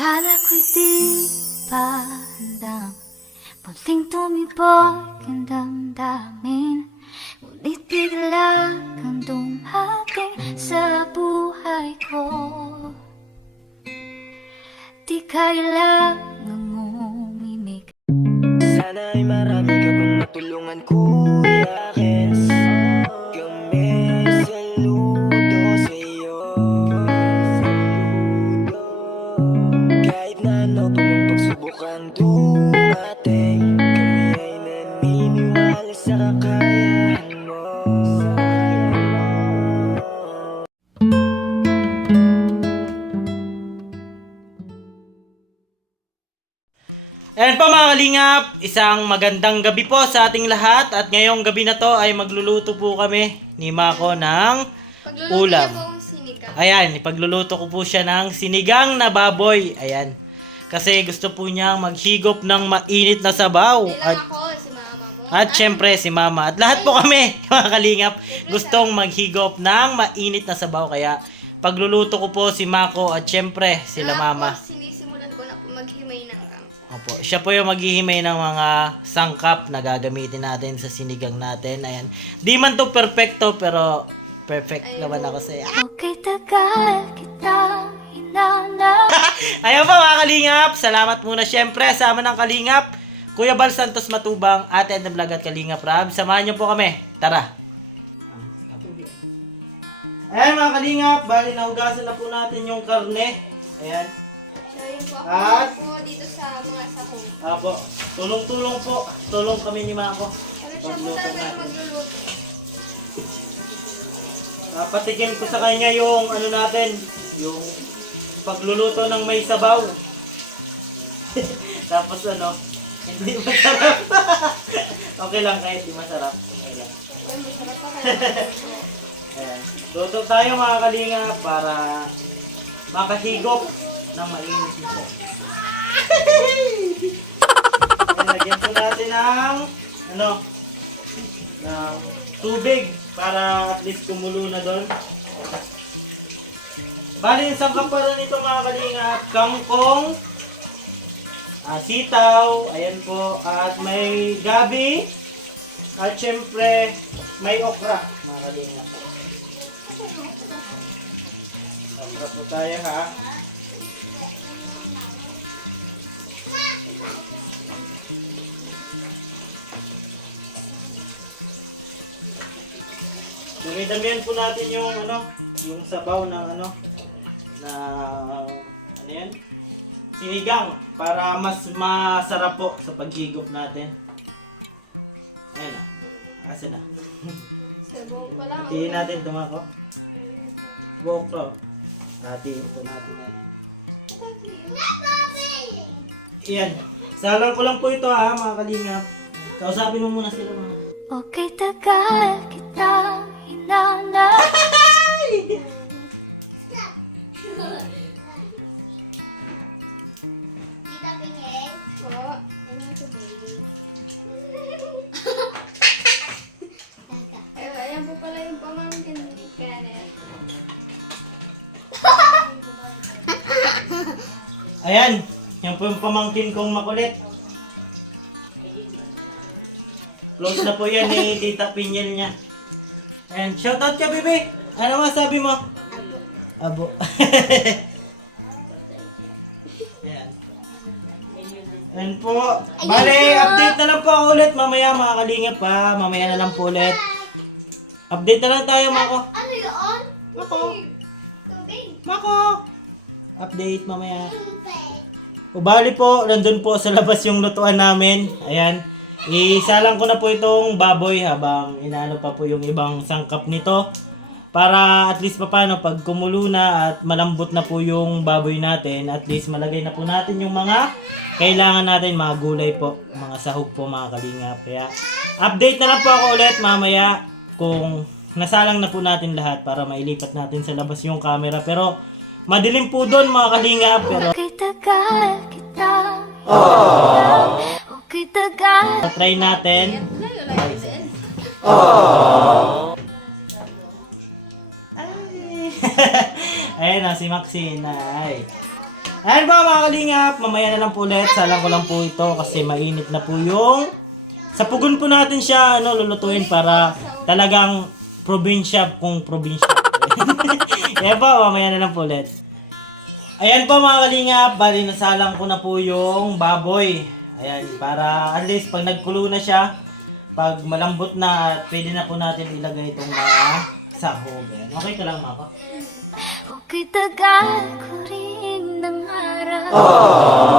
Akala ko'y di pa handang muling tumibok ang damdamin, ngunit bigla kang dumating sa buhay ko. Di kailangang umimik. Sana ay marami ka pang matulungan, Kuya Kens. Kami saludo sa'yo. Kahit na ano pa mang pagsubukang dumating, kami ay naniniwala sa kakayahan mo. Ayan po mga kalingap, isang magandang gabi po sa ating lahat. At ngayong gabi na to ay magluluto po kami ni Mako ng ulam. Ayan, ipagluluto ko po siya ng sinigang na baboy. Ayan, kasi gusto po niyang maghigop ng mainit na sabaw. At syempre si Mama. At lahat po kami mga kalingap gustong maghigop ng mainit na sabaw. Kaya pagluluto ko po si Mako at syempre sila Mama. Sinisimulan ko na po maghimay ng kam. Opo, siya po yung maghihimay ng mga sangkap na gagamitin natin sa sinigang natin. Ayan. Di man to perfecto, pero perfect naman ako sa iyo. Okay, tagal kita hinanap. Ayan po mga kalingap. Salamat muna syempre sa amin ng kalingap. Kuya Bal Santos Matubang, Ate Edna Vlog at Kalingap Rab. Samahan niyo po kami. Tara. Ayan mga kalingap. Bali nahugasan na po natin yung karne. Ayan. So yun po ako At- po dito sa mga sahog. Apo. Tulong-tulong po. Tulong kami ni Mako. Ano siya po talaga magluluto? Patikin ko sa kanya yung ano natin, yung pagluluto ng may sabaw. Tapos ano, hindi masarap. Okay lang kahit di masarap. Okay lang. Uy, masarap pa kaya. Ayan. Luto tayo mga kalinga para makahigop ng mainit nito. Ayan, lagyan po natin ng ano, ng tubig para at least kumulo na doon. Bali, isang kaparan nito mga kalinga, kangkong, sitaw, ayan po, at may gabi, at syempre may okra mga kalinga. Okra po tayo ha. Dami-damihan po natin yung ano, yung sabaw ng ano, na ano yan? Sinigang para mas masarap po sa paghigop natin. Ayan na. Asa na? Sabaw pa lang. Hatiin natin tumako. Buhok to. Hatiin po natin yan. Iyan. Salang ko lang po ito ha mga kalingap. Kausapin mo muna sila mga. Okay, tagal kita hinanap. Tita Pingay? Po. Ano yung tubig? Ayan po pala yung pamangkin ni Kenneth. Ayan. Yan po yung pamangkin kong makulit. Close na po yan ni Tita Pinyel niya. Ayan. Shoutout ka, bebe. Ano masabi mo? Abo. Ayan. Ayan po. Bale, update na lang po ako ulit mamaya mga kalingap ha. Mamaya na lang po ulit. Update na lang tayo, Mako. Ano yun? Mako. Tubig. Mako. Update mamaya. O bali po, nandun po sa labas yung lutuan namin. Ayan. Isalang ko na po itong baboy habang inaano pa po yung ibang sangkap nito. Para at least paano pag kumulo na at malambot na po yung baboy natin, at least malagay na po natin yung mga kailangan natin, mga gulay po, mga sahog po mga kalingap. Kaya update na lang po ako ulit mamaya kung nasalang na po natin lahat para mailipat natin sa labas yung camera. Pero madilim po doon mga kalingap. Pero Okay, tagal kita hinanap. Okay, tagal. try natin. Ay. Ayan na si Maxine. Ay. Ayan po mga kalingap, mamaya na lang po ulit. Salang ko lang po ito kasi mainit na po yung... Sa pugon po natin siya lulutuin para talagang probinsya kung probinsya. Ayan po, mamaya na lang po ulit. Ayan po mga kalingap, bali nasalang ko na po yung baboy. Ayan, para at least pag nagkulo na siya, pag malambot na, pwede na po natin ilagay itong mga sahog. Ayan. Okay ka lang, Mako? Okay, tagal ko rin ng araw.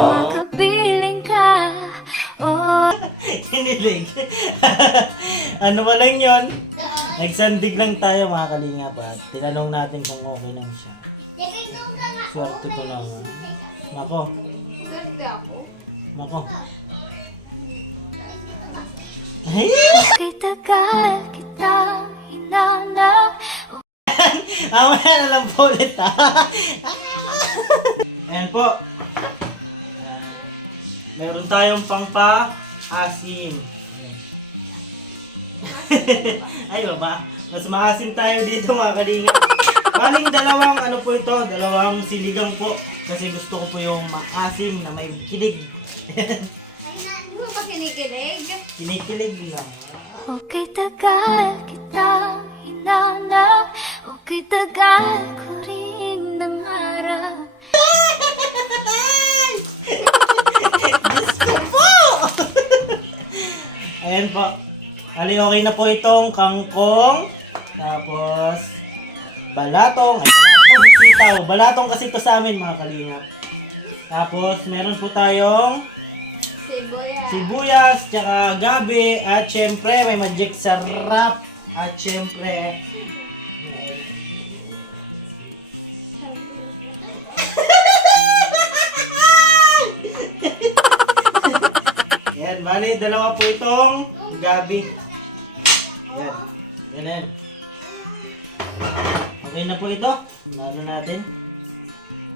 Makapiling ka. Oh, Kinilig. Ano ba lang yun? Nagsandig lang tayo mga kalingap at tinanong natin kung okay lang siya. Swerte ko lang. Mako, Swerte ako. Mako. Ay! okay, tagal kita hinanap. Mamaya na lang po ulit ha. Ayan po. Ayan. Meron tayong pangpa-asim. Ayan. Ay baba. Mas maasim tayo dito mga kalingap. Maling dalawang ano po ito, dalawang siligang po. Kasi gusto ko po yung maasim na may kilig. Hindi mo ba kinikilig? Kinikilig lang. Okay, tagal kita hinanap. Okay, tagal ko rin ng araw. Ayan po. Ali, okay na po itong kangkong. Tapos, balatong. Ay, balatong sitaw. Balatong kasi ito sa amin, mga kalingap. Tapos, meron po tayong Sibuyas. sibuyas, tsaka gabi, at syempre, may magic sarap. At syempre, ayan, bali, dalawa po itong gabi. Ayan. Ayan. Okay na po ito. Ano natin?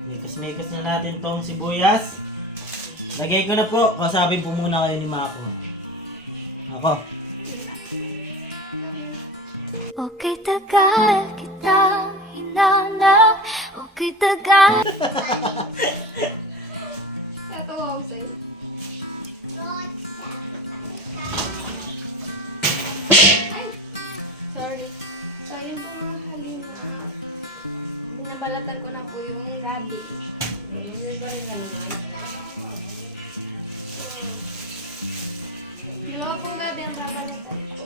Mikos-mikos na natin tong sibuyas. Lagay ko na po. Kasabing po muna kayo ni Mako. Ako. Okay, tagal kita hinanap. Okay, tagal. Tatawa ako sa'yo. Ay! Sorry. So, yun po mga halina. Binabalatan ko na po yung gabi. Dalawa pong gabi ang babalatan ko.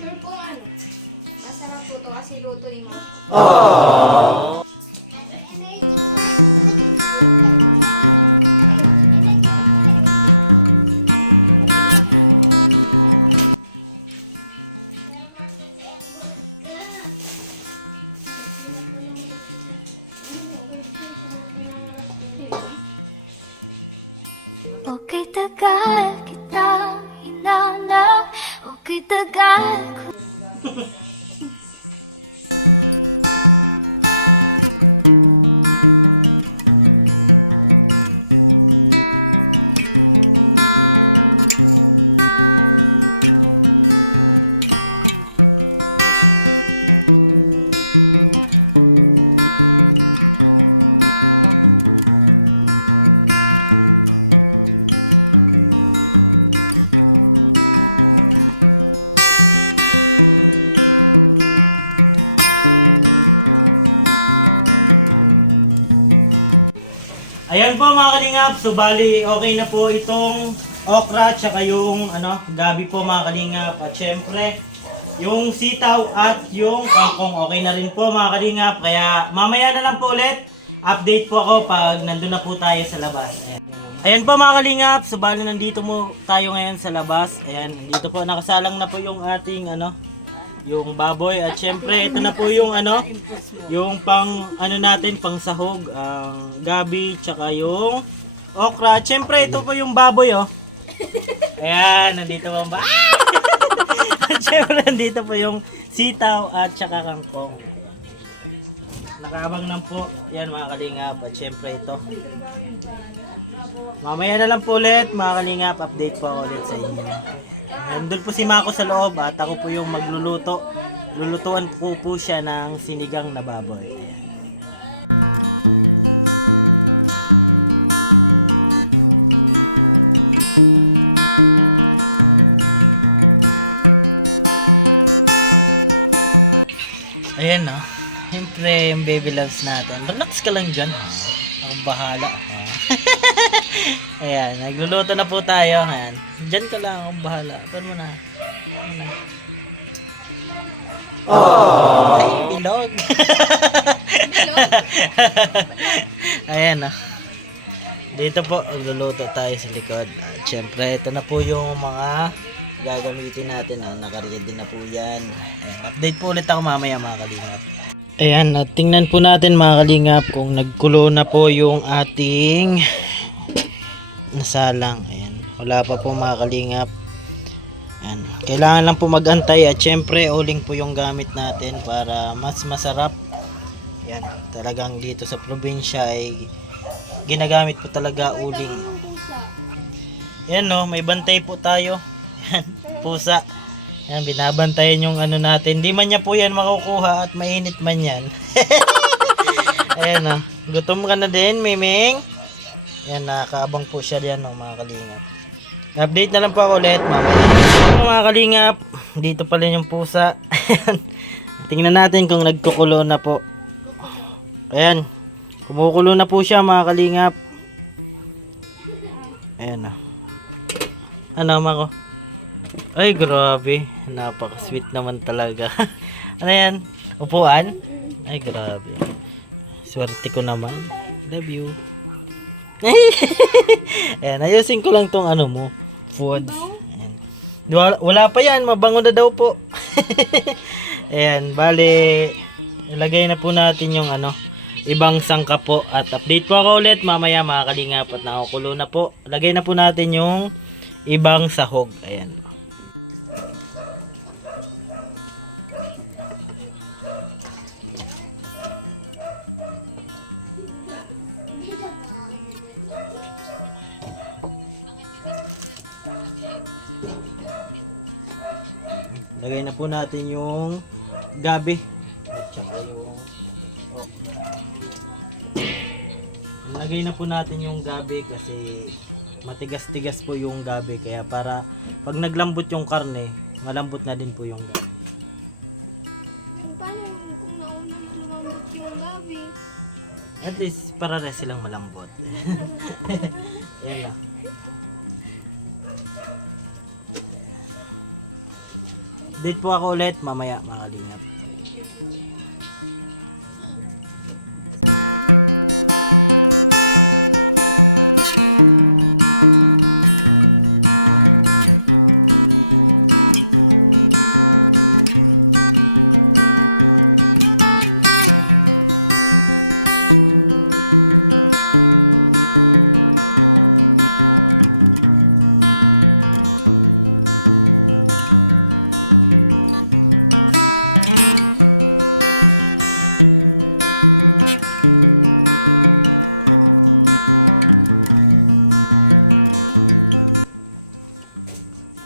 Sure po ano. Masarap po to kasi luto ni Mama. Okay, tagal kita hinanap. Okay, tagal ko. Ayan po mga kalingap, so bali okay na po itong okra tsaka yung gabi po mga kalingap. At syempre, yung sitaw at yung kangkong okay na rin po mga kalingap. Kaya mamaya na lang po ulit, update po ako pag nandun na po tayo sa labas. Ayan po mga kalingap, so bali nandito mo tayo ngayon sa labas. Ayan, nandito po nakasalang na po yung ating yung baboy. At syempre, ito na po yung yung pang natin, pang sahog, ang gabi, tsaka yung okra. At syempre, ito po yung baboy, oh. Ayan, nandito po ba? At syempre, nandito po yung sitaw at tsaka kangkong. Ayan. Nakabang lang po. Yan mga kalingap. At syempre, ito. Mamaya na lang po ulit, mga kalingap. Update po ako ulit sa inyo. Nandun po si Mako sa loob at ako po yung magluluto. Lulutuan ko po siya ng sinigang na baboy. Ayan. Ayan no. Siyempre yung baby loves natin. Relax ka lang dyan ha. Ako bahala ha. Ayan, nagluluto na po tayo. Ayan. Diyan ka lang, ako bahala. Pan mo na. Ano na. Ay, bilog. Ayan no. Dito po, magluluto tayo sa likod. At syempre, ito na po yung mga gagamitin natin. Nakaready na po yan. Ayan, update po ulit ako mamaya mga kalingap. Ayan, at tingnan po natin mga kalingap kung nagkulo na po yung ating nasalang. Ayan, wala pa po mga kalingap. Ayan, kailangan lang po magantay at syempre uling po yung gamit natin para mas masarap. Ayan, talagang dito sa probinsya ay ginagamit po talaga uling. Ayan no, may bantay po tayo. Ayan, pusa. Ayan, binabantayan yung ano natin. Hindi man niya po yan makukuha at mainit man yan. Ayan o. Gutom ka na din, Miming. Ayan, nakakaabang po siya diyan mga kalingap. Update na lang po ako ulit, mga kalingap. Dito pala yung pusa. Ayan. Tingnan natin kung nagkukulo na po. Ayan. Kumukulo na po siya mga kalingap. Ayan o. Ano, Mako? Ay, grabe. Napaka-sweet naman talaga. Ano yan? Upuan? Ay, grabe. Swerte ko naman. Love you. Ayan, ayusin ko lang tong ano mo. Foods. Ayan. Wala pa yan. Mabango na daw po. Ayan, bale, ilagay na po natin yung ano, ibang sangka po. At update po ako ulit mamaya mga kalingap at nakukulo na po. Lagay na po natin yung ibang sahog. Ayan. Lagay na po natin yung gabi at saka yung lagay na po natin yung gabi kasi matigas-tigas po yung gabi kaya para pag naglambot yung karne malambot na din po yung gabi. Paano kung nauna na lumambot yung gabi? At least para rin silang malambot. Yan na. Date po ako ulit mamaya mga kalingap.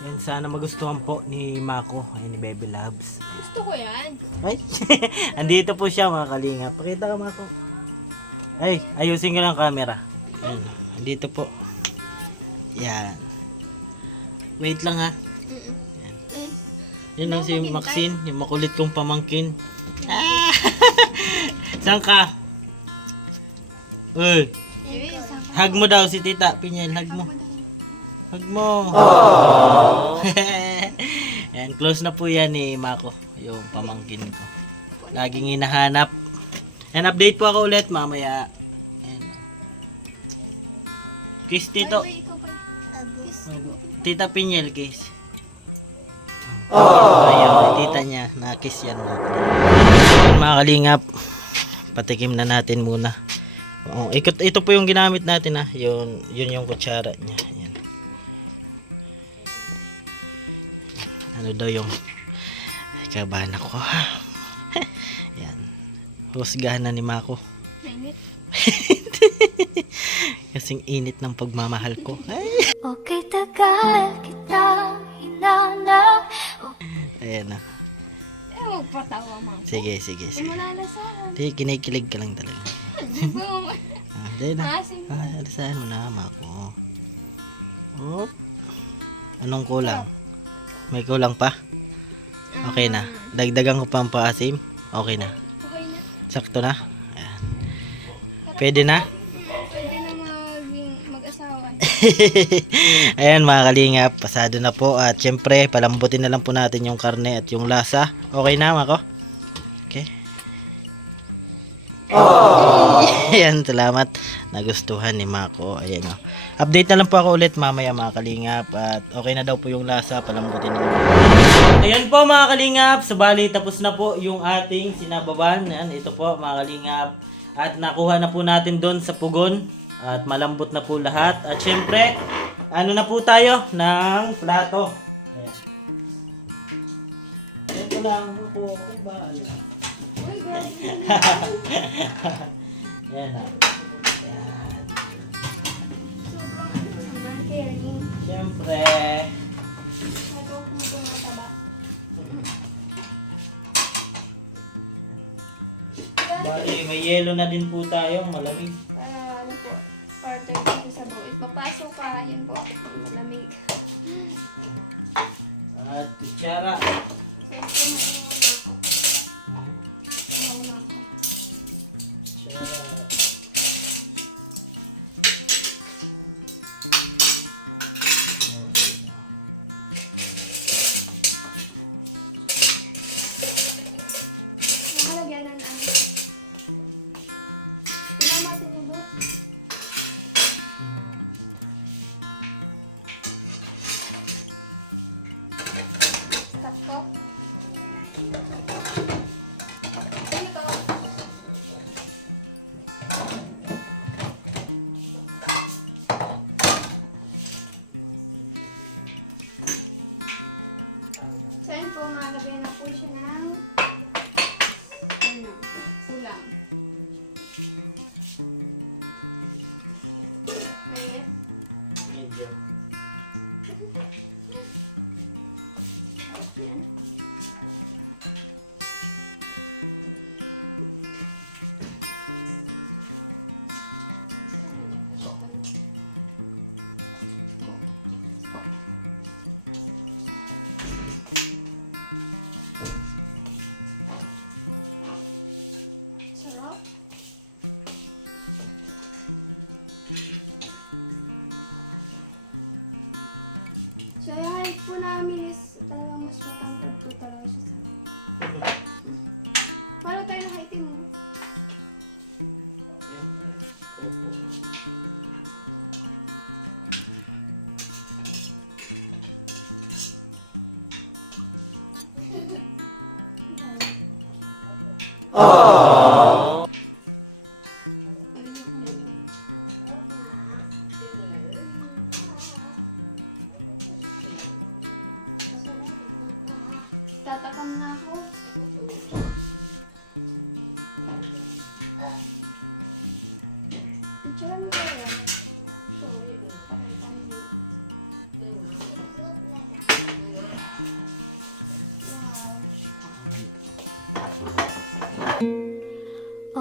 Yan, sana magustuhan po ni Mako ay ni Baby Loves. Gusto ko yan. Ay, andito po siya mga kalingap. Pakita ka Mako. Ay, ayusin ko lang camera. Yan, andito po. Yan. Wait lang ha. Yan. Yan lang si Maxine, yung makulit kong pamangkin. Ah! Saan ka? Uy, hug mo daw si Tita Pinyel, hug mo. Hug mo. Yan, close na po yan ni Mako, yung pamangkin ko. Laging hinahanap. Yan, update po ako ulit mamaya. Yan. Kiss Tito. Tita Pinyel, kiss. Ayun, tita niya, na-kiss yan. Mga kalingap, patikim na natin muna. Oh, ito po yung ginamit natin ha. Yun yung kutsara niya. Yan. Ano daw yung kabahan ako. Yan. Husgahan na ni Mako. Mainit. Kasing init ng pagmamahal ko. Ay. Okay, tagal kita hinanap. Ayan na. Huwag patawa, ma'am. Sige, sige, sige. Malalasahan. Di, kinikilig ka lang talaga. Dahil na. Maasim. Alasahan mo na, Mako. Oh. Anong kulang? May kulang pa? Okay na. Dagdagan ko pa ang paasim. Okay na. Okay na. Sakto na. Ayan. Pwede na? Pwede na mag-asawa. Ayan mga kalingap, pasado na po at syempre palambutin na lang po natin yung karne at yung lasa. Okay na Mako? Okay. Ayan, salamat. Nagustuhan ni Mako. Ayan o. Update na lang po ako ulit mamaya mga kalingap at okay na daw po yung lasa, palambutin na lang. Ayan po mga kalingap, sabali tapos na po yung ating sinabawan. Ayan, ito po mga kalingap. At nakuha na po natin doon sa pugon. At malambot na po lahat. At syempre, ano na po tayo ng plato. Ayan. Ito lang po. Bahala. Uy, grabe. Ayan na. Sobrang caring. Syempre. Ito kung mataba. Bali, may yelo na din po tayo. Malamig. Para ano po, partner dito sa buo. Papasok ka, yun po. Malamig. At kutsara. Siyempre, mauna ako. Kutsara. Nakalagyan ng ano. Pinamatin mo ba? Stop ko. Ano to? So yun po, malagay na po siya ng ano, ulam. Mainit. Medyo. Yan. Sarap. So, yung height po namin is talagang mas matangkad po talaga siya sa akin. Paano tayo na heightin mo? Opo. Tatakam na ako. Picture mo ba yan? Ito, pakita mo. Wow.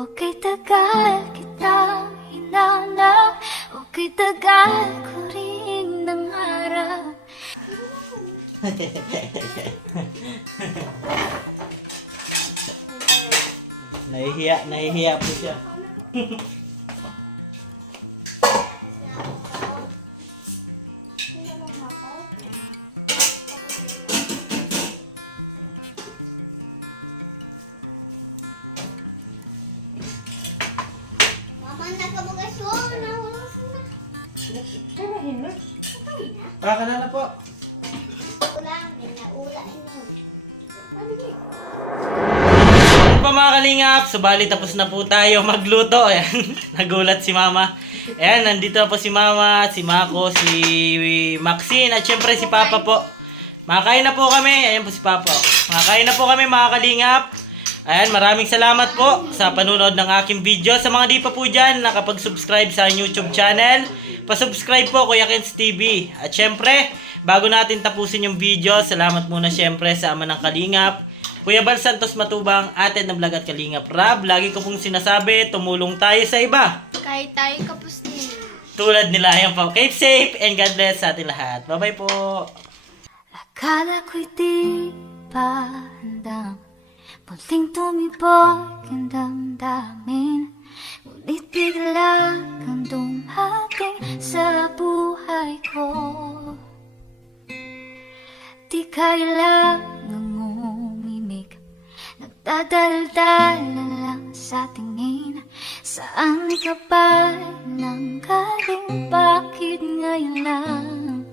Okay, tagal kita hinanap. Okay, tagal ko rin nangarap. Nahihiya po siya. Mama, nakabugasyon. Nahulog na. Pakana na po. Ulang, naulan niyo. Ano pa mga kalingap, subali tapos na po tayo magluto. Ayan, nagulat si Mama. Ayan, nandito na po si Mama, si Mako, si Maxine, at syempre si Papa po. Makakain na po kami. Ayan po si Papa. Makakain na po kami mga kalingap. Ayan, maraming salamat po sa panunod ng aking video. Sa mga di pa po dyan, nakapag-subscribe sa YouTube channel, pasubscribe po Kuya Kenz TV. At syempre, bago natin tapusin yung video, salamat muna syempre sa Ama ng Kalingap, Kuya Bal Santos Matubang, Ate ng Vlog at Kalingap Rab. Lagi ko pong sinasabi, tumulong tayo sa iba. Kahit tayo kapos din. Tulad nila, yan po. Keep safe and God bless sa ating lahat. Bye-bye po. Akala ko'y di pa handang muling tumibok ang damdamin, ngunit bigla kang dumating sa buhay ko. Di kailangang umimik, nagdadaldal na lang sa tingin. Saan ka ba nang galing, bakit ngayon lang?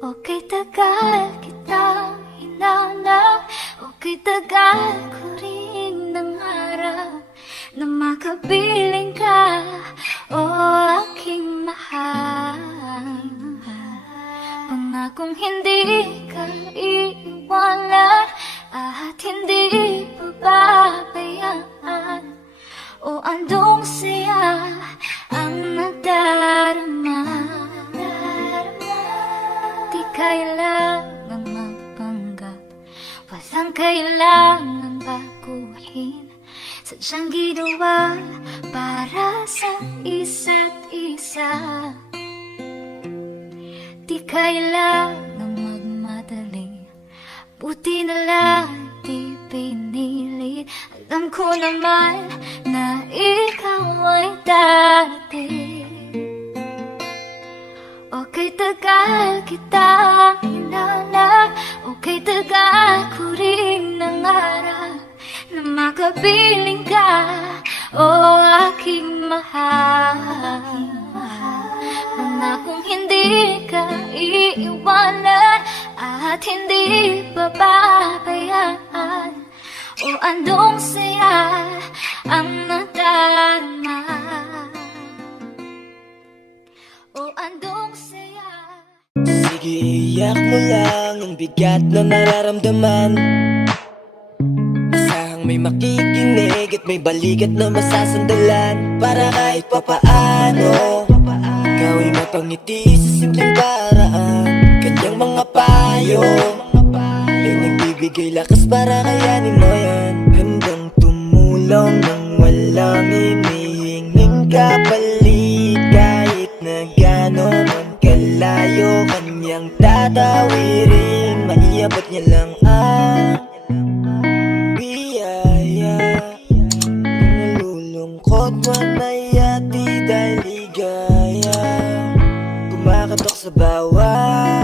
Okay, tagal kitang hinanap, okay, tagal ko rin nangarap na makapiling ka, o aking mahal. Pangakong hindi ka iiwanan at hindi pababayaan, o andong saya ang nadarama. Di kailangan magpanggap, walang kailangan baguhin, sadyang ginawa para sa isa't isa. Di kailangan magmadali, buti na lang di pinilit. Alam ko naman na ikaw ay darating. Okay, tagal kitang hinanap, okay, tagal ko rin nangarap na makapiling ka, o aking mahal. Pangakong hindi ka iiwanan at hindi pababayaan, o andong saya ang nadarama, o andong saya. Sige, iyak mo lang ang bigat na nararamdaman. Asahang may makikinig at may balikat na masasandalan, para kahit papaano ikaw ay mapangiti sa simpleng paraan. Kanyang mga payo ay nagbibigay lakas para kayanin mo yan. Handang tumulong nang walang hinihinging kapalit, kahit na gano'n man kalayo kanyang tatawirin. Maiabot niya lang ang biyaya. Kung nalulungkot man ay ati dahil ligaya, kumakatok sa bawat